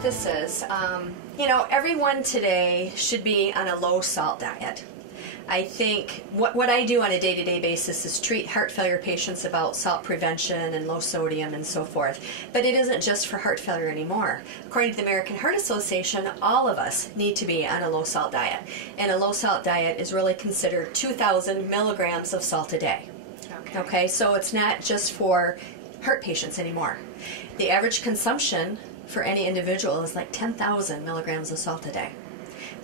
what this is. You know, everyone today should be on a low salt diet. I think what I do on a day-to-day basis is treat heart failure patients about salt prevention and low sodium and so forth. But it isn't just for heart failure anymore. According to the American Heart Association, all of us need to be on a low salt diet. And a low salt diet is really considered 2,000 milligrams of salt a day. Okay, so it's not just for heart patients anymore. The average consumption for any individual is like 10,000 milligrams of salt a day.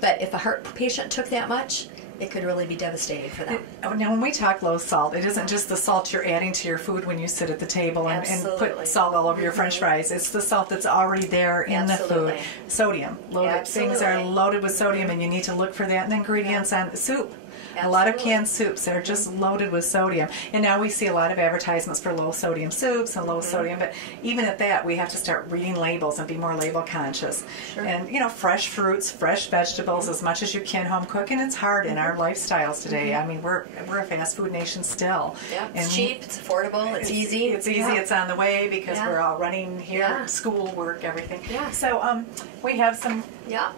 But if a heart patient took that much, it could really be devastating for them. Now, when we talk low salt, it isn't just the salt you're adding to your food when you sit at the table and put salt all over your French fries. It's the salt that's already there in the food. Sodium. Loaded. Things are loaded with sodium, and you need to look for that in the ingredients on soup. A lot of canned soups that are just loaded with sodium. And now we see a lot of advertisements for low sodium soups and low sodium, but even at that, we have to start reading labels and be more label conscious. And, you know, fresh fruits, fresh vegetables, as much as you can home cook, and it's hard in our lifestyles today. I mean, we're a fast food nation still. Yeah, it's cheap, it's affordable, it's easy. It's easy, it's on the way because we're all running here, school, work, everything. So we have some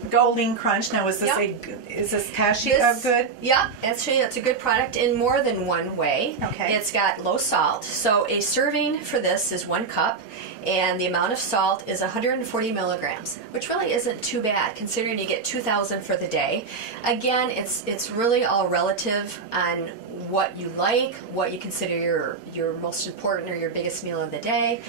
Golden Crunch. Now, is this cashew good? Yeah, actually, it's a good product in more than one way. Okay. It's got low salt. So a serving for this is 1 cup, and the amount of salt is 140 milligrams, which really isn't too bad considering you get 2,000 for the day. Again, it's really all relative on what you like, what you consider your most important or your biggest meal of the day.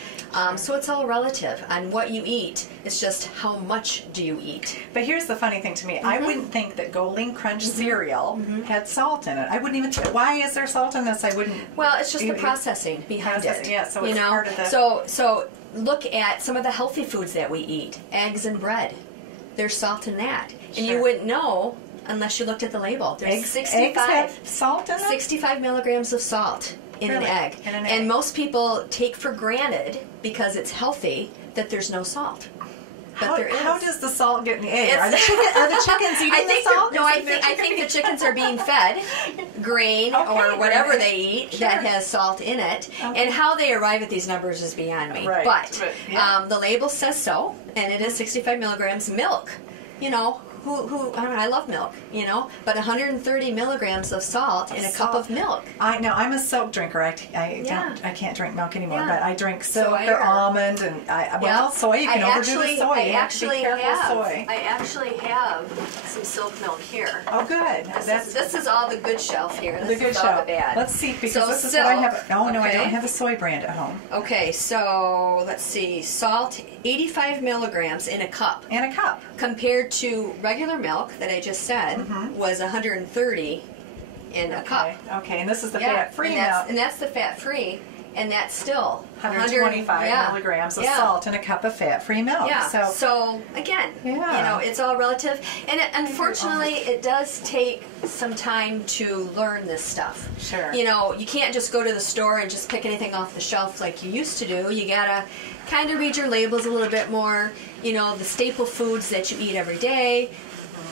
So it's all relative on what you eat. It's just how much do you eat. But here's the funny thing to me. I wouldn't think that Golden Crunch cereal had salt in it. I wouldn't even. Why is there salt in this? I wouldn't. Well, it's just the processing behind it. Yeah, so it's you know? part of the. So look at some of the healthy foods that we eat. Eggs and bread. There's salt in that. And you wouldn't know unless you looked at the label. There's 65 have salt in them? 65 milligrams of salt in an egg. And most people take for granted, because it's healthy, that there's no salt. But there is. How does the salt get in the egg? Are the chickens eating the salt? No, I think the chickens are being fed grain or whatever they eat that has salt in it. And how they arrive at these numbers is beyond me. Right. But the label says so, and it is 65 milligrams. Milk, you know, I mean, I love milk, you know, but 130 milligrams of salt in a cup of milk. I know. I'm a soap drinker. I can't drink milk anymore, but I drink soy or almond, and soy. You can overdo the soy. I actually have some silk milk here. Oh, good. This is all the good shelf here. This is all the bad. Let's see, because this is what I have. Oh no, I don't have a soy brand at home. Okay, so let's see. Salt, 85 milligrams in a cup. In a cup. Compared to regular milk that I just said was 130 in a cup. Okay, and this is the fat-free milk. And that's the fat-free, and that's still 125 milligrams of salt in a cup of fat-free milk. Yeah. So again, you know, it's all relative, and unfortunately, it does take some time to learn this stuff. Sure. You know, you can't just go to the store and just pick anything off the shelf like you used to do. You gotta kind of read your labels a little bit more. You know, the staple foods that you eat every day.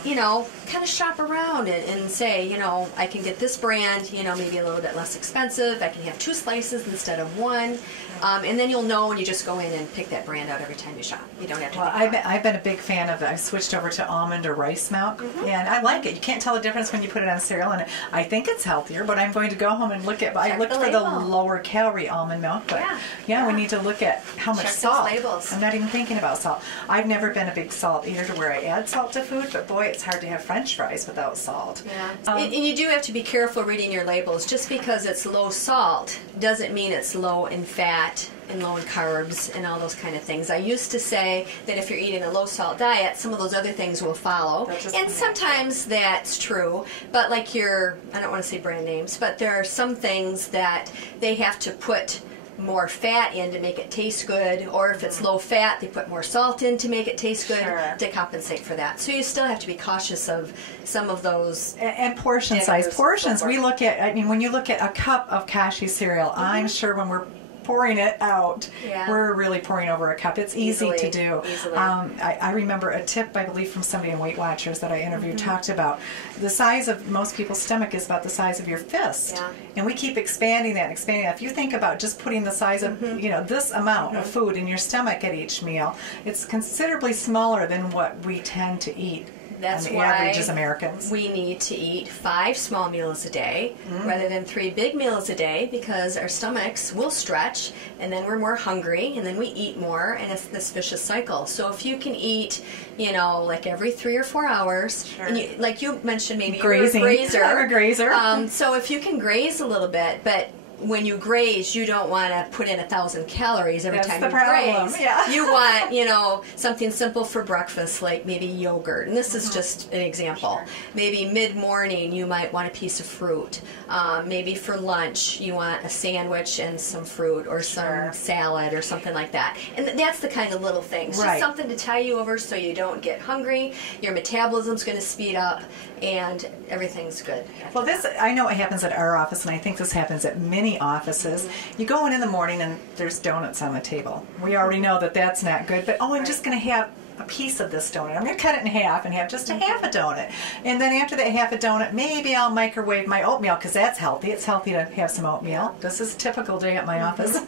You know, kind of shop around and say, you know, I can get this brand, you know, maybe a little bit less expensive. I can have 2 slices instead of 1. And then you'll know when you just go in and pick that brand out every time you shop. You don't have to. Well, I've been a big fan of it. I switched over to almond or rice milk, and I like it. You can't tell the difference when you put it on cereal, and I think it's healthier. But I'm going to go home and look at. I looked for the lower calorie almond milk, but we need to look at how much salt. Labels. I'm not even thinking about salt. I've never been a big salt eater to where I add salt to food, but boy, it's hard to have French fries without salt. Yeah. And you do have to be careful reading your labels. Just because it's low salt doesn't mean it's low in fat and low in carbs and all those kind of things. I used to say that if you're eating a low salt diet, some of those other things will follow. And sometimes that's true, but like I don't want to say brand names, but there are some things that they have to put more fat in to make it taste good, or if it's low fat, they put more salt in to make it taste good to compensate for that. So you still have to be cautious of some of those. And portion size. Portions, we look at, I mean, when you look at a cup of cashew cereal, I'm sure when we're pouring it out. Yeah. We're really pouring over a cup. It's easy to do. Easily. I remember a tip, I believe, from somebody in Weight Watchers that I interviewed talked about the size of most people's stomach is about the size of your fist. Yeah. And we keep expanding that and expanding that. If you think about just putting the size of, you know, this amount of food in your stomach at each meal, it's considerably smaller than what we tend to eat. That's on the why average as Americans. We need to eat 5 small meals a day rather than 3 big meals a day, because our stomachs will stretch and then we're more hungry and then we eat more, and it's this vicious cycle. So if you can eat, you know, like every 3 or 4 hours, and you, like you mentioned, maybe Grazing. you're a grazer. I'm a grazer. So if you can graze a little bit, but when you graze, you don't want to put in 1,000 calories every time you graze. Yeah. You want, you know, something simple for breakfast, like maybe yogurt. And this is just an example. Maybe mid-morning, you might want a piece of fruit. Maybe for lunch, you want a sandwich and some fruit or some salad or something like that. And that's the kind of little things. Just something to tie you over so you don't get hungry. Your metabolism's going to speed up, and everything's good. Well, this, I know it happens at our office, and I think this happens at many offices. You go in the morning and there's donuts on the table. We already know that that's not good, but I'm just going to have a piece of this donut. I'm going to cut it in half and have just a half a donut. And then after that half a donut, maybe I'll microwave my oatmeal, because that's healthy. It's healthy to have some oatmeal. This is a typical day at my office.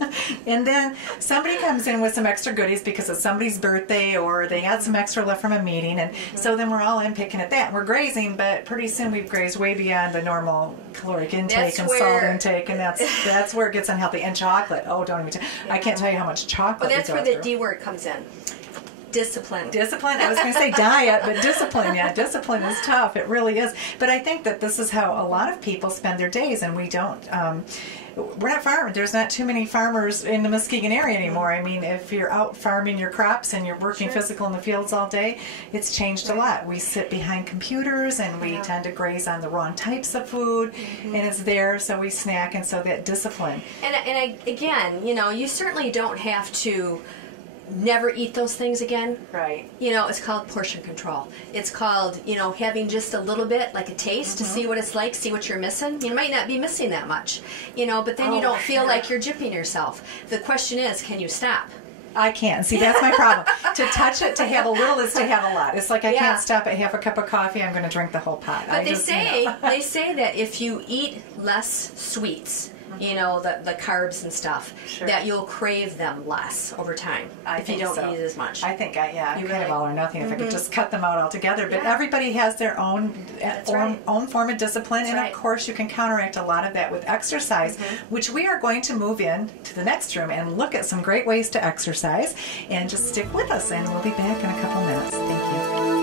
And then somebody comes in with some extra goodies because it's somebody's birthday or they had some extra left from a meeting. And so then we're all in picking at that. And we're grazing, but pretty soon we've grazed way beyond the normal caloric intake and salt intake. And that's where it gets unhealthy. And chocolate. Oh, don't even I can't tell you how much chocolate. Well, that's where the D word comes in. Discipline. Discipline. I was going to say diet, but discipline. Yeah, discipline is tough. It really is. But I think that this is how a lot of people spend their days, and we don't. We're not farmers. There's not too many farmers in the Muskegon area anymore. I mean, if you're out farming your crops and you're working physical in the fields all day, it's changed a lot. We sit behind computers and we tend to graze on the wrong types of food, and it's there, so we snack, and so that discipline. And again, you know, you certainly don't have to never eat those things again. Right. You know, it's called portion control. It's called, you know, having just a little bit, like a taste, to see what it's like, see what you're missing. You might not be missing that much, you know, but then you don't feel like you're gypping yourself. The question is, can you stop? I can't. See, that's my problem. To touch it, to have a little is to have a lot. It's like I can't stop at half a cup of coffee. I'm going to drink the whole pot. But they say that if you eat less sweets, you know, the carbs and stuff, that you'll crave them less over time if you don't eat as much. I think, kind of all or nothing. If I could just cut them out altogether. But everybody has their own form of discipline, and of course you can counteract a lot of that with exercise, which we are going to move in to the next room and look at some great ways to exercise. And just stick with us, and we'll be back in a couple minutes. Thank you.